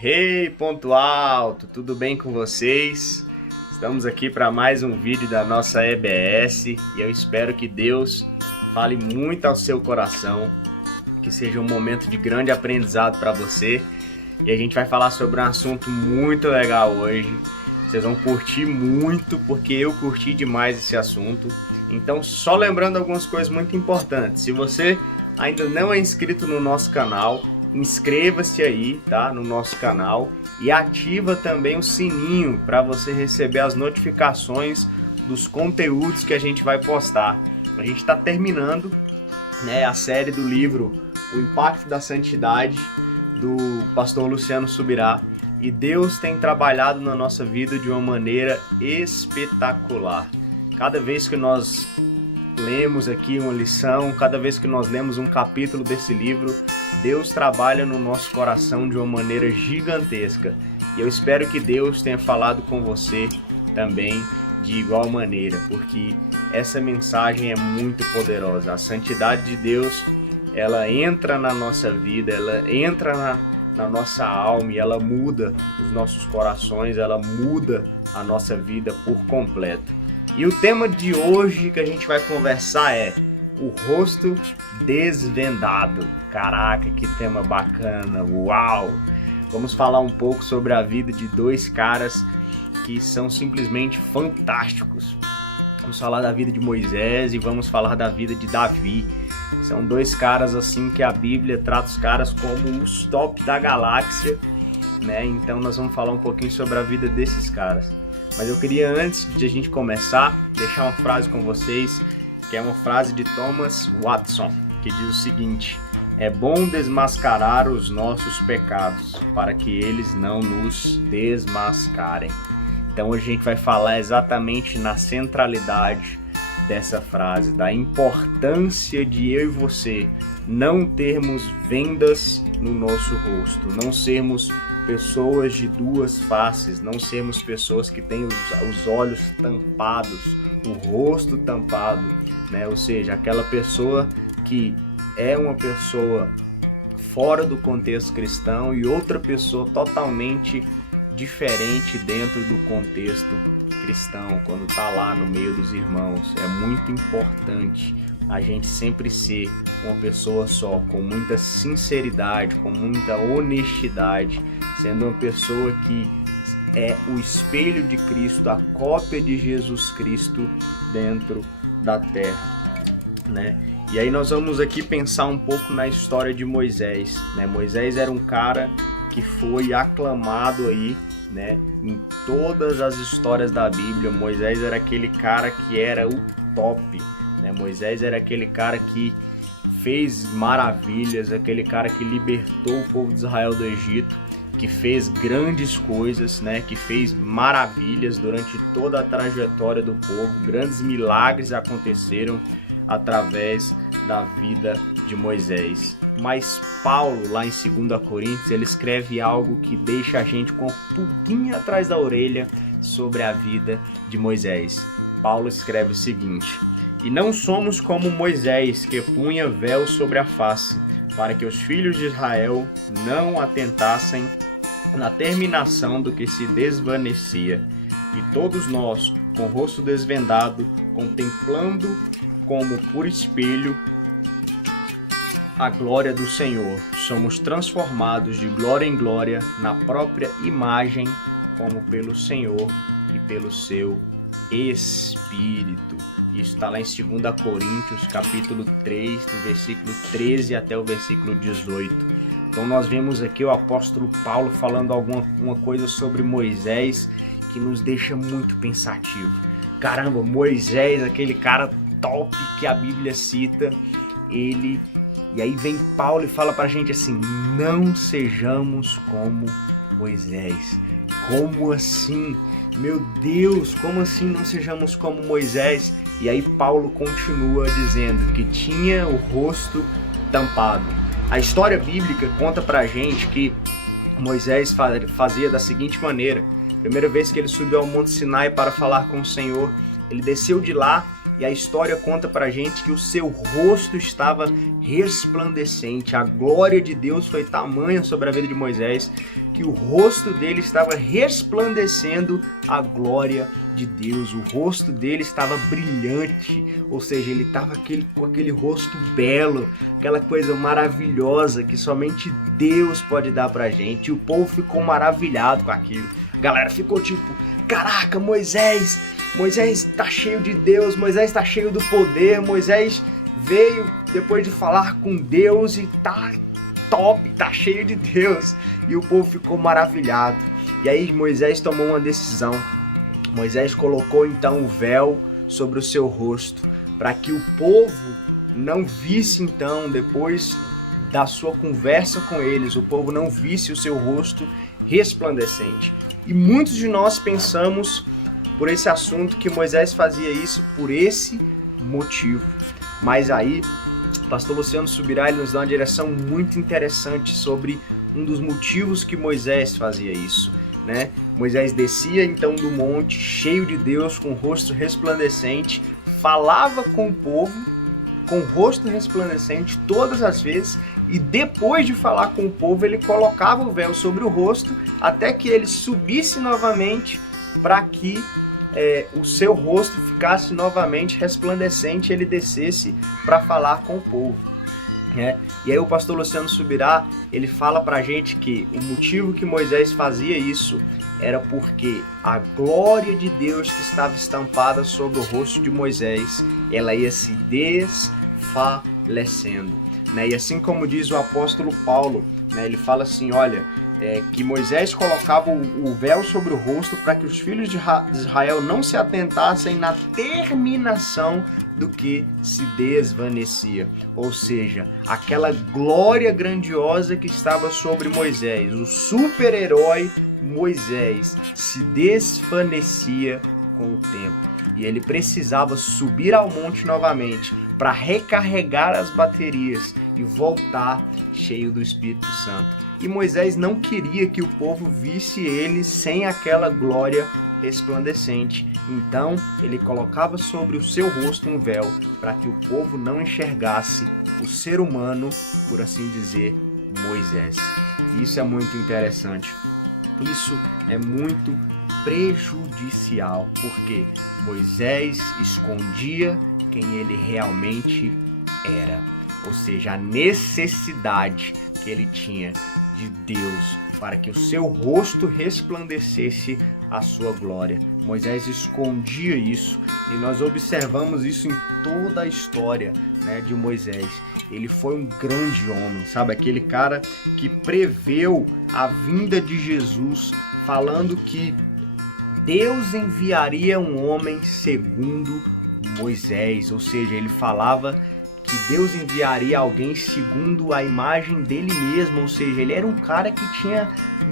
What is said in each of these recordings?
Hey, ponto alto, tudo bem com vocês? Estamos aqui para mais um vídeo da nossa EBS e eu espero que Deus fale muito ao seu coração, que seja um momento de grande aprendizado para você. E a gente vai falar sobre um assunto muito legal hoje. Vocês vão curtir muito porque eu curti demais esse assunto. Então, só lembrando algumas coisas muito importantes. Se você ainda não é inscrito no nosso canal, inscreva-se aí, tá? No nosso canal e ativa também o sininho para você receber as notificações dos conteúdos que a gente vai postar. A gente está terminando, né, a série do livro O Impacto da Santidade, do pastor Luciano Subirá, e Deus tem trabalhado na nossa vida de uma maneira espetacular. Cada vez que nós lemos aqui uma lição, cada vez que nós lemos um capítulo desse livro, Deus trabalha no nosso coração de uma maneira gigantesca. E eu espero que Deus tenha falado com você também de igual maneira, porque essa mensagem é muito poderosa. A santidade de Deus, ela entra na nossa vida, ela entra na nossa alma e ela muda os nossos corações, ela muda a nossa vida por completo. E o tema de hoje que a gente vai conversar é o rosto desvendado. Caraca, que tema bacana, uau! Vamos falar um pouco sobre a vida de dois caras que são simplesmente fantásticos. Vamos falar da vida de Moisés e vamos falar da vida de Davi. São dois caras assim que a Bíblia trata os caras como os top da galáxia, né? Então nós vamos falar um pouquinho sobre a vida desses caras. Mas eu queria, antes de a gente começar, deixar uma frase com vocês, que é uma frase de Thomas Watson, que diz o seguinte: é bom desmascarar os nossos pecados, para que eles não nos desmascarem. Então hoje a gente vai falar exatamente na centralidade dessa frase, da importância de eu e você não termos vendas no nosso rosto, não sermos pessoas de duas faces, não sermos pessoas que têm os olhos tampados, o rosto tampado, né? Ou seja, aquela pessoa que é uma pessoa fora do contexto cristão e outra pessoa totalmente diferente dentro do contexto cristão, quando está lá no meio dos irmãos. É muito importante a gente sempre ser uma pessoa só, com muita sinceridade, com muita honestidade, sendo uma pessoa que é o espelho de Cristo, a cópia de Jesus Cristo dentro da terra, né? E aí nós vamos aqui pensar um pouco na história de Moisés, né? Moisés era um cara que foi aclamado aí, né, em todas as histórias da Bíblia. Moisés era aquele cara que era o top, né? Moisés era aquele cara que fez maravilhas, aquele cara que libertou o povo de Israel do Egito, que fez grandes coisas, né? Que fez maravilhas durante toda a trajetória do povo. Grandes milagres aconteceram através da vida de Moisés. Mas Paulo, lá em 2 Coríntios, ele escreve algo que deixa a gente com a pulguinha atrás da orelha sobre a vida de Moisés. Paulo escreve o seguinte: e não somos como Moisés, que punha véu sobre a face, para que os filhos de Israel não atentassem na terminação do que se desvanecia. E todos nós, com o rosto desvendado, contemplando como por espelho a glória do Senhor, somos transformados de glória em glória na própria imagem, como pelo Senhor e pelo seu Espírito. Isso está lá em 2 Coríntios, capítulo 3, do versículo 13 até o versículo 18. Então nós vemos aqui o apóstolo Paulo falando alguma coisa sobre Moisés que nos deixa muito pensativo. Caramba, Moisés, aquele cara top que a Bíblia cita, ele... E aí vem Paulo e fala pra gente assim: não sejamos como Moisés. Como assim? Meu Deus, como assim não sejamos como Moisés? E aí Paulo continua dizendo que tinha o rosto tampado. A história bíblica conta pra gente que Moisés fazia da seguinte maneira: primeira vez que ele subiu ao Monte Sinai para falar com o Senhor, ele desceu de lá e a história conta pra gente que o seu rosto estava resplandecente. A glória de Deus foi tamanha sobre a vida de Moisés que o rosto dele estava resplandecendo a glória de Deus. O rosto dele estava brilhante, ou seja, ele estava com aquele rosto belo, aquela coisa maravilhosa que somente Deus pode dar pra gente. E o povo ficou maravilhado com aquilo. A galera ficou tipo, caraca, Moisés tá cheio de Deus, Moisés tá cheio do poder, Moisés veio depois de falar com Deus e tá top, tá cheio de Deus. E o povo ficou maravilhado. E aí Moisés tomou uma decisão. Moisés colocou então o véu sobre o seu rosto, para que o povo não visse então, depois da sua conversa com eles, o povo não visse o seu rosto resplandecente. E muitos de nós pensamos por esse assunto que Moisés fazia isso por esse motivo. Mas aí, o pastor Luciano Subirá, ele nos dá uma direção muito interessante sobre um dos motivos que Moisés fazia isso, né? Moisés descia então do monte, cheio de Deus, com o rosto resplandecente, falava com o povo, com o rosto resplandecente todas as vezes, e depois de falar com o povo, ele colocava o véu sobre o rosto, até que ele subisse novamente, para que o seu rosto ficasse novamente resplandecente, ele descesse para falar com o povo. E aí o pastor Luciano Subirá, ele fala pra gente que o motivo que Moisés fazia isso era porque a glória de Deus que estava estampada sobre o rosto de Moisés, ela ia se desfalecendo, né? E assim como diz o apóstolo Paulo, né, ele fala assim, olha, que Moisés colocava o véu sobre o rosto para que os filhos de Israel não se atentassem na terminação do que se desvanecia. Ou seja, aquela glória grandiosa que estava sobre Moisés, o super-herói Moisés, se desvanecia com o tempo. E ele precisava subir ao monte novamente para recarregar as baterias e voltar cheio do Espírito Santo. E Moisés não queria que o povo visse ele sem aquela glória resplandecente. Então ele colocava sobre o seu rosto um véu para que o povo não enxergasse o ser humano, por assim dizer, Moisés. Isso é muito interessante. Isso é muito prejudicial, porque Moisés escondia quem ele realmente era. Ou seja, a necessidade que ele tinha de Deus para que o seu rosto resplandecesse a sua glória. Moisés escondia isso e nós observamos isso em toda a história, né, de Moisés. Ele foi um grande homem, sabe? Aquele cara que preveu a vinda de Jesus, falando que Deus enviaria um homem segundo Moisés, ou seja, ele falava que Deus enviaria alguém segundo a imagem dele mesmo, ou seja, ele era um cara que tinha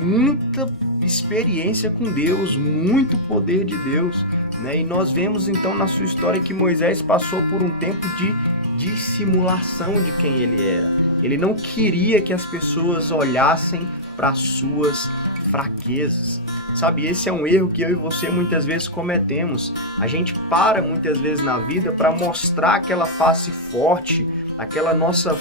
muita experiência com Deus, muito poder de Deus, né? E nós vemos então na sua história que Moisés passou por um tempo de dissimulação de quem ele era. Ele não queria que as pessoas olhassem para suas fraquezas. Sabe, esse é um erro que eu e você muitas vezes cometemos. A gente para muitas vezes na vida para mostrar aquela face forte, aquela nossa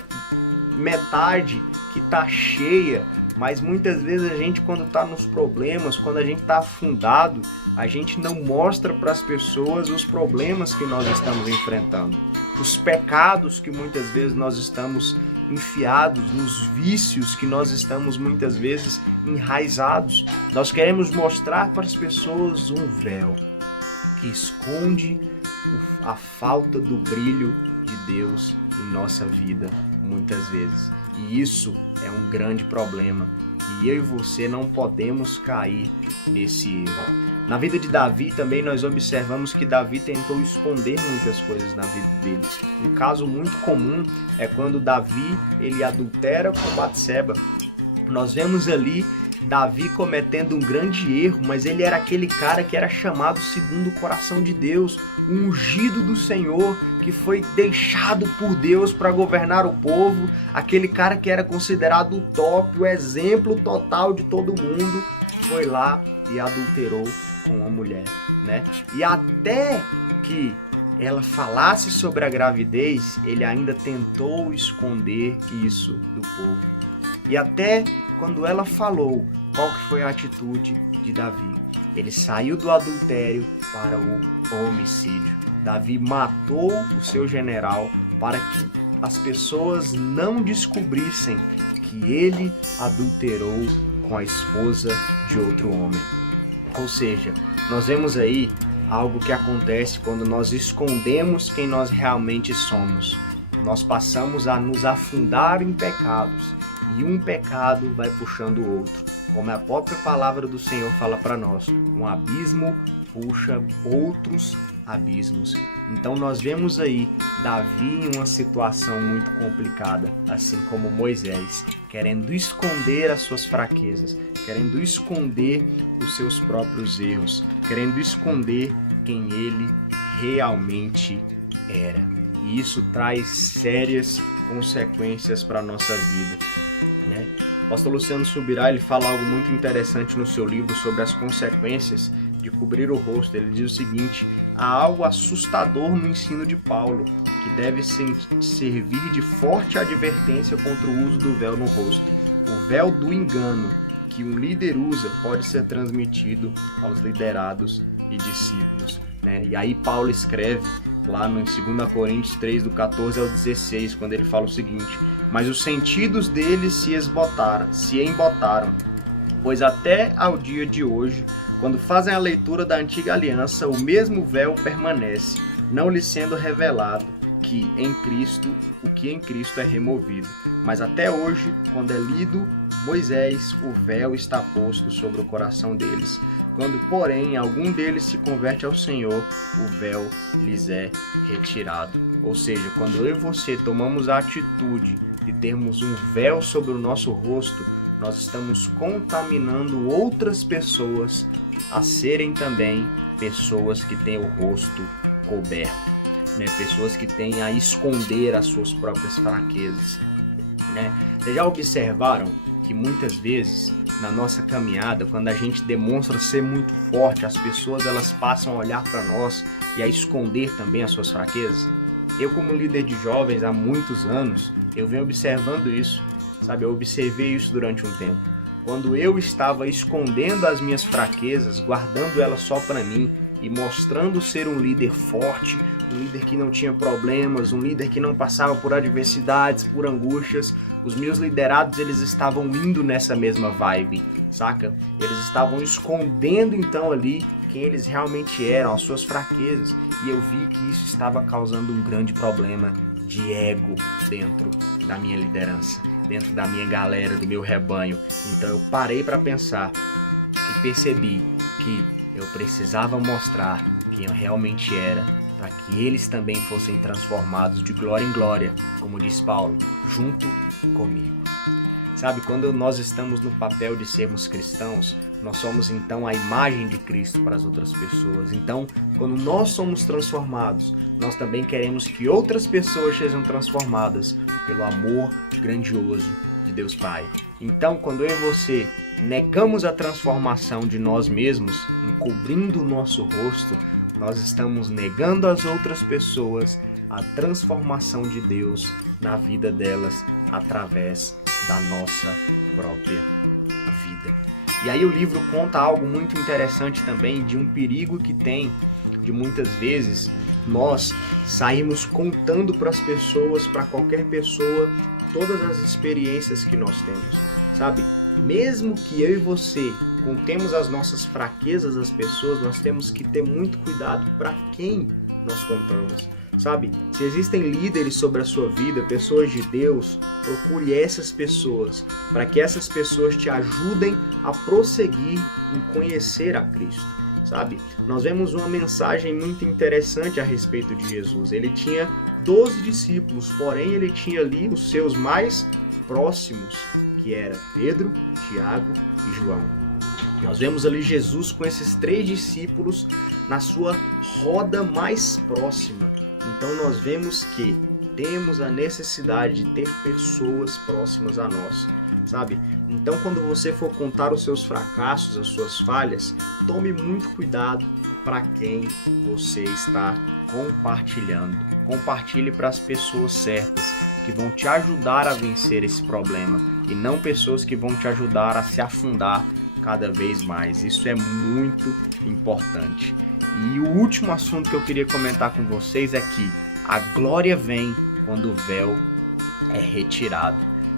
metade que tá cheia, mas muitas vezes a gente, quando tá nos problemas, quando a gente tá afundado, a gente não mostra para as pessoas os problemas que nós estamos enfrentando, os pecados que muitas vezes nós estamos enfiados, nos vícios que nós estamos muitas vezes enraizados. Nós queremos mostrar para as pessoas um véu que esconde a falta do brilho de Deus em nossa vida muitas vezes. E isso é um grande problema. E eu e você não podemos cair nesse erro. Na vida de Davi também nós observamos que Davi tentou esconder muitas coisas na vida dele. Um caso muito comum é quando Davi ele adultera com Batseba. Nós vemos ali Davi cometendo um grande erro, mas ele era aquele cara que era chamado segundo o coração de Deus, o ungido do Senhor, que foi deixado por Deus para governar o povo, aquele cara que era considerado o top, o exemplo total de todo mundo, foi lá e adulterou com uma mulher, né? E até que ela falasse sobre a gravidez, ele ainda tentou esconder isso do povo. E até quando ela falou, qual que foi a atitude de Davi? Ele saiu do adultério para o homicídio. Davi matou o seu general para que as pessoas não descobrissem que ele adulterou com a esposa de outro homem. Ou seja, nós vemos aí algo que acontece quando nós escondemos quem nós realmente somos. Nós passamos a nos afundar em pecados e um pecado vai puxando o outro. Como a própria palavra do Senhor fala para nós, um abismo puxa outros abismos. Então nós vemos aí Davi em uma situação muito complicada, assim como Moisés, querendo esconder as suas fraquezas, querendo esconder os seus próprios erros, querendo esconder quem ele realmente era. E isso traz sérias consequências para a nossa vida, né? O pastor Luciano Subirá, ele fala algo muito interessante no seu livro sobre as consequências de cobrir o rosto. Ele diz o seguinte: há algo assustador no ensino de Paulo, que deve servir de forte advertência contra o uso do véu no rosto. O véu do engano que um líder usa pode ser transmitido aos liderados e discípulos, né? E aí Paulo escreve lá no 2 Coríntios 3, do 14 ao 16, quando ele fala o seguinte: mas os sentidos deles se embotaram, pois até ao dia de hoje, quando fazem a leitura da antiga aliança, o mesmo véu permanece, não lhe sendo revelado o que em Cristo é removido. Mas até hoje, quando é lido Moisés, o véu está posto sobre o coração deles. Quando, porém, algum deles se converte ao Senhor, o véu lhes é retirado. Ou seja, quando eu e você tomamos a atitude de termos um véu sobre o nosso rosto, nós estamos contaminando outras pessoas a serem também pessoas que têm o rosto coberto, né? Pessoas que têm a esconder as suas próprias fraquezas, né? Vocês já observaram que muitas vezes na nossa caminhada, quando a gente demonstra ser muito forte, as pessoas elas passam a olhar para nós e a esconder também as suas fraquezas? Eu, como líder de jovens há muitos anos, eu venho observando isso, sabe? Eu observei isso durante um tempo. Quando eu estava escondendo as minhas fraquezas, guardando elas só para mim e mostrando ser um líder forte, um líder que não tinha problemas, um líder que não passava por adversidades, por angústias, os meus liderados eles estavam indo nessa mesma vibe, saca? Eles estavam escondendo então ali quem eles realmente eram, as suas fraquezas, e eu vi que isso estava causando um grande problema de ego dentro da minha liderança, dentro da minha galera, do meu rebanho. Então eu parei para pensar e percebi que eu precisava mostrar quem eu realmente era, para que eles também fossem transformados de glória em glória, como diz Paulo, junto comigo. Sabe, quando nós estamos no papel de sermos cristãos, nós somos então a imagem de Cristo para as outras pessoas. Então, quando nós somos transformados, nós também queremos que outras pessoas sejam transformadas pelo amor grandioso de Deus Pai. Então, quando eu e você negamos a transformação de nós mesmos, encobrindo o nosso rosto, nós estamos negando às outras pessoas a transformação de Deus na vida delas através da nossa própria vida. E aí o livro conta algo muito interessante também de um perigo que tem de muitas vezes nós sairmos contando para as pessoas, para qualquer pessoa, todas as experiências que nós temos, sabe? Mesmo que eu e você contemos as nossas fraquezas às pessoas, nós temos que ter muito cuidado para quem nós contamos, sabe? Se existem líderes sobre a sua vida, pessoas de Deus, procure essas pessoas, para que essas pessoas te ajudem a prosseguir em conhecer a Cristo, sabe? Nós vemos uma mensagem muito interessante a respeito de Jesus. Ele tinha 12 discípulos, porém ele tinha ali os seus mais próximos, que era Pedro, Tiago e João. Nós vemos ali Jesus com esses 3 discípulos na sua roda mais próxima. Então nós vemos que temos a necessidade de ter pessoas próximas a nós, sabe? Então quando você for contar os seus fracassos, as suas falhas, tome muito cuidado para quem você está compartilhando. Compartilhe para as pessoas certas que vão te ajudar a vencer esse problema e não pessoas que vão te ajudar a se afundar cada vez mais. Isso é muito importante. E o último assunto que eu queria comentar com vocês é que a glória vem quando o véu é retirado.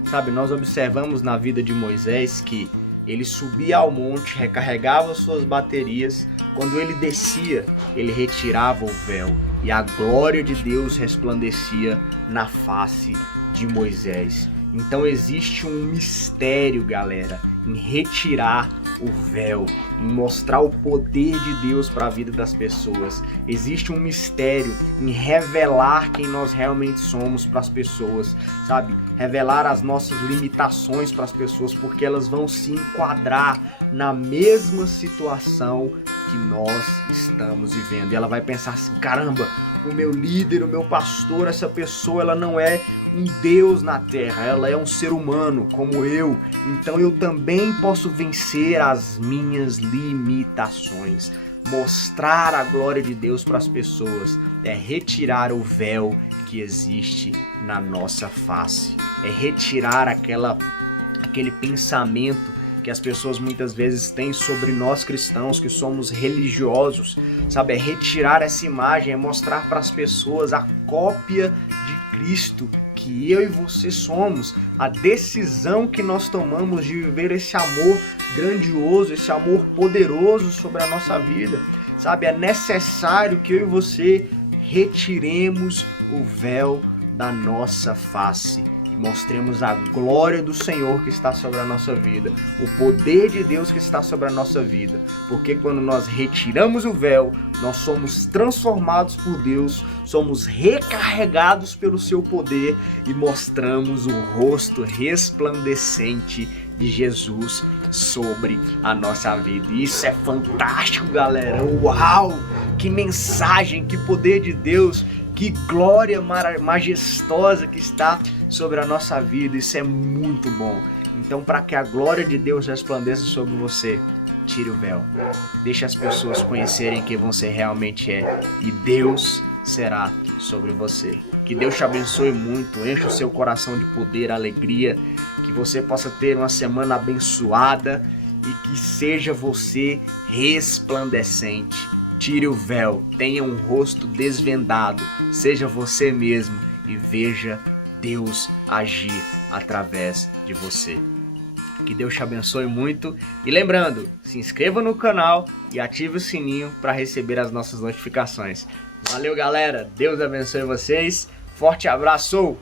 Sabe, nós observamos na vida de Moisés que ele subia ao monte, recarregava suas baterias. Quando ele descia, ele retirava o véu e a glória de Deus resplandecia na face de Moisés. Então existe um mistério, galera, em retirar o véu, em mostrar o poder de Deus para a vida das pessoas. Existe um mistério em revelar quem nós realmente somos para as pessoas, sabe? Revelar as nossas limitações para as pessoas, porque elas vão se enquadrar na mesma situação que nós estamos vivendo. E ela vai pensar assim: caramba, o meu líder, o meu pastor, essa pessoa, ela não é um Deus na terra, ela é um ser humano como eu, então eu também posso vencer as minhas limitações. Mostrar a glória de Deus para as pessoas é retirar o véu que existe na nossa face, é retirar aquele pensamento que as pessoas muitas vezes têm sobre nós cristãos, que somos religiosos, sabe? É retirar essa imagem, é mostrar para as pessoas a cópia de Cristo que eu e você somos, a decisão que nós tomamos de viver esse amor grandioso, esse amor poderoso sobre a nossa vida, sabe? É necessário que eu e você retiremos o véu da nossa face. Mostremos a glória do Senhor que está sobre a nossa vida, o poder de Deus que está sobre a nossa vida, porque quando nós retiramos o véu, nós somos transformados por Deus, somos recarregados pelo seu poder e mostramos o rosto resplandecente de Jesus sobre a nossa vida. E isso é fantástico, galera. Uau! Que mensagem, que poder de Deus, que glória majestosa que está sobre a nossa vida. Isso é muito bom. Então, para que a glória de Deus resplandeça sobre você, tire o véu. Deixe as pessoas conhecerem quem você realmente é. E Deus será sobre você. Que Deus te abençoe muito. Enche o seu coração de poder, alegria. Que você possa ter uma semana abençoada. E que seja você resplandecente. Tire o véu. Tenha um rosto desvendado. Seja você mesmo. E veja Deus agir através de você. Que Deus te abençoe muito. E lembrando, se inscreva no canal e ative o sininho para receber as nossas notificações. Valeu, galera. Deus abençoe vocês. Forte abraço.